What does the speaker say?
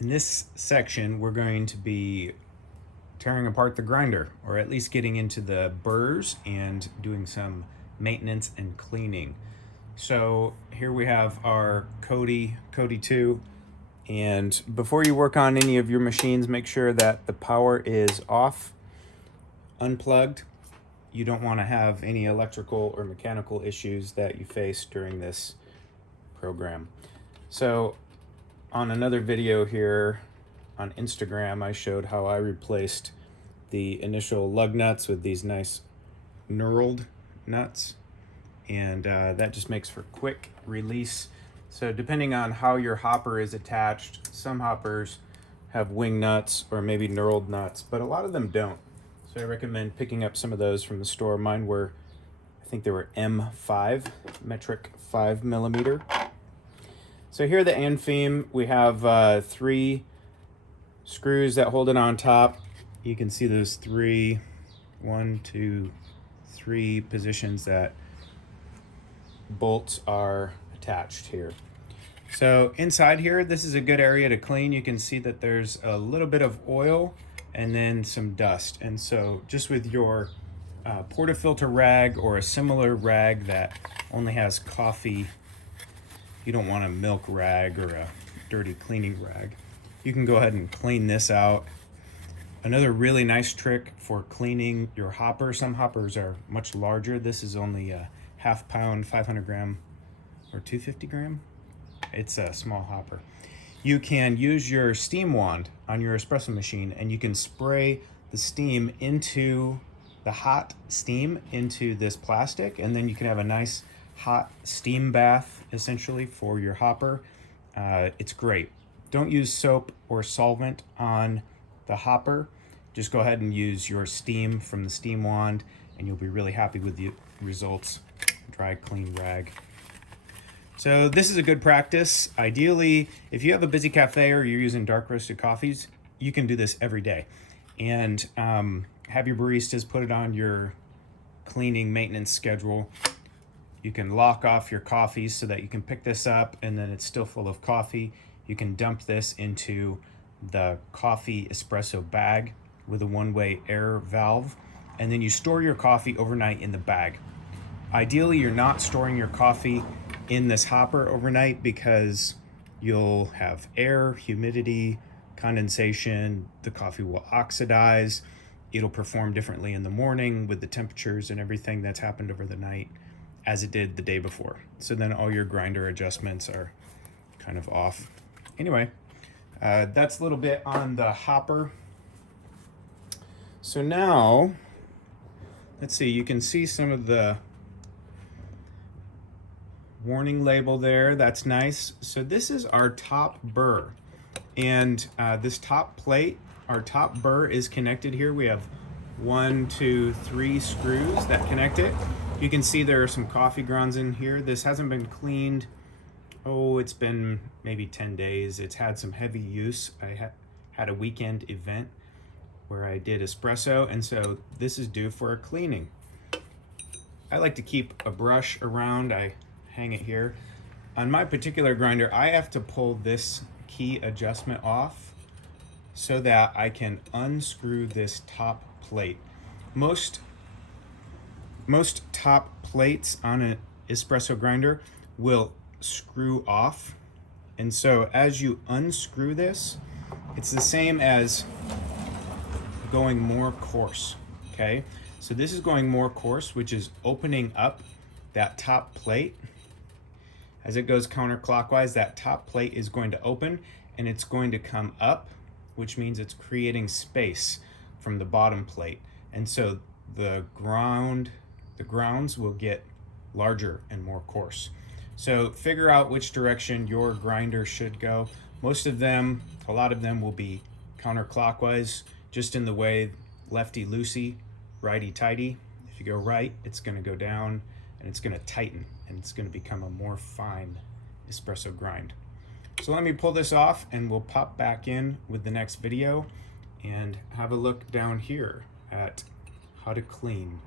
In this section, we're going to be tearing apart the grinder, or at least getting into the burrs and doing some maintenance and cleaning. So here we have our CODY 2, and before you work on any of your machines, make sure that the power is off, unplugged. You don't want to have any electrical or mechanical issues that you face during this program. So on another video here on Instagram, I showed how I replaced the initial lug nuts with these nice knurled nuts, and that just makes for quick release. So depending on how your hopper is attached, some hoppers have wing nuts or maybe knurled nuts, but a lot of them don't. So I recommend picking up some of those from the store. Mine were, I think they were M5, metric 5mm. So here the Anfim, we have 3 screws that hold it on top. You can see those 3 positions that bolts are attached here. So inside here, this is a good area to clean. You can see that there's a little bit of oil and then some dust. And so just with your portafilter rag or a similar rag that only has coffee, you don't want a milk rag or a dirty cleaning rag, you can go ahead and clean this out. Another really nice trick for cleaning your hopper, some hoppers are much larger. This is only a ½ pound, 500 gram or 250 gram. It's a small hopper. You can use your steam wand on your espresso machine and you can spray the steam into the hot steam into this plastic, and then you can have a nice hot steam bath essentially for your hopper. It's great. Don't use soap or solvent on the hopper. Just go ahead and use your steam from the steam wand and you'll be really happy with the results. Dry, clean rag. So this is a good practice. Ideally, if you have a busy cafe or you're using dark roasted coffees, you can do this every day. And have your baristas put it on your cleaning maintenance schedule. You can lock off your coffees so that you can pick this up and then it's still full of coffee. You can dump this into the coffee espresso bag with a one-way air valve, and then you store your coffee overnight in the bag. Ideally, you're not storing your coffee in this hopper overnight because you'll have air, humidity, condensation, the coffee will oxidize, it'll perform differently in the morning with the temperatures and everything that's happened over the night as it did the day before. So then all your grinder adjustments are kind of off. Anyway, that's a little bit on the hopper. So now, let's see, you can see some of the warning label there. That's nice. So this is our top burr. And this top plate, our top burr is connected here. We have 1, 2, 3 screws that connect it. You can see there are some coffee grounds in here. This hasn't been cleaned. Oh, it's been maybe 10 days. It's had some heavy use. I had a weekend event where I did espresso, and so this is due for a cleaning. I like to keep a brush around. I hang it here. On my particular grinder, I have to pull this key adjustment off so that I can unscrew this top plate. Most top plates on an espresso grinder will screw off, and so as you unscrew this, it's the same as going more coarse. Okay, so this is going more coarse, which is opening up that top plate. As it goes counterclockwise, that top plate is going to open and it's going to come up, which means it's creating space from the bottom plate, and so the grounds will get larger and more coarse. So figure out which direction your grinder should go. A lot of them will be counterclockwise, just in the way lefty-loosey, righty-tighty. If you go right, it's gonna go down and it's gonna tighten and it's gonna become a more fine espresso grind. So let me pull this off and we'll pop back in with the next video and have a look down here at how to clean